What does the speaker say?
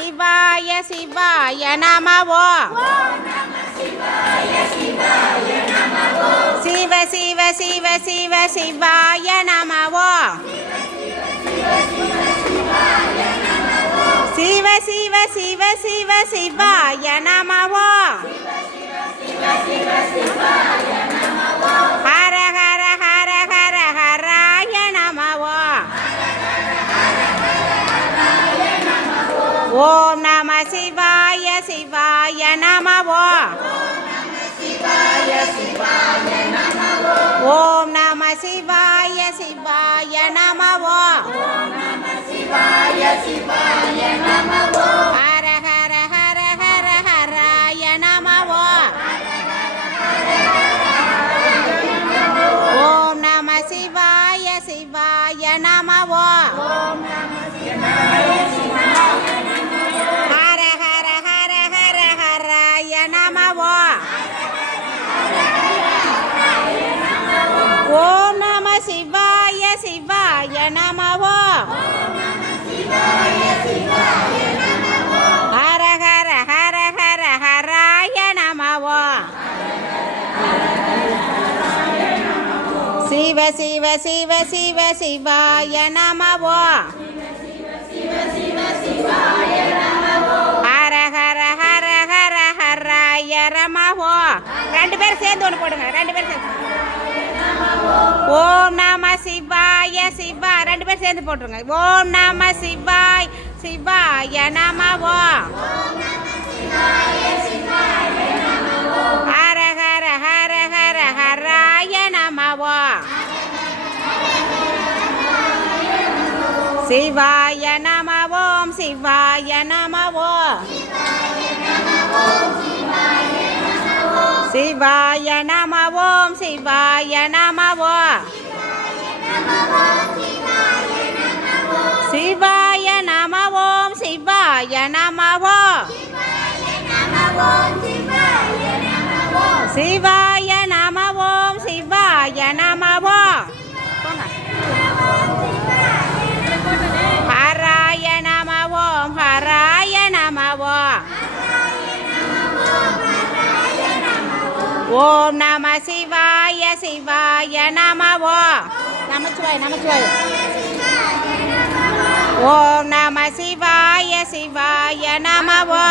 சிவாய சிவாய நமவோ சிவ சிவ சிவ சிவ சிவாய நமவோ சிவ சிவ சிவ சிவ சிவாய நமவோ ஹர ஹர ஹர ஹர ஹராய நமவோ ஓம் நம சிவாய சிவாய நமவோ ஓம் நம சிவாய சிவாய நமவோ ஹர ஹர ஹர ஹர ஹராய நமவோ ஓம் நம சிவாய சிவாய நமவோ ஹர ஹர ஹர ஹர ஹராய நமவோ ஓம் நம சிவாய சிவாய நமவோ ஹர ஹர ஹர ஹர ஹராய நமவோ சிவ சிவ சிவ சிவ சிவாய நமவோ ஹர ஹர ஹர ஹர ஹராய நமவோ ரெண்டு பேரும் சேர்ந்து ஒன்று போடுங்க ரெண்டு பேரும் சேர்ந்து ஓம் நம சிவாய சிவா ரெண்டு பேரும் சேர்ந்து போட்டுருங்க ஓம் நம சிவாய் சிவாய நமவோ ஹர ஹர ஹர ஹர ஹராய நமவோ சிவாய நமவோம் சிவாய நமவோ சிவாய நமவோம் சிவாய நமவோ சிவாய நமவோம் சிவாய நமவோ சிவாய நமவோம் சிவாய நமவோ ஹராய நமவோம் ஹராய நமவோ ஓம் நம சிவாய சிவாய நமவோ நமச்சிவாய நமச்சிவாய ஓம் நம சிவாய சிவாய நமவோ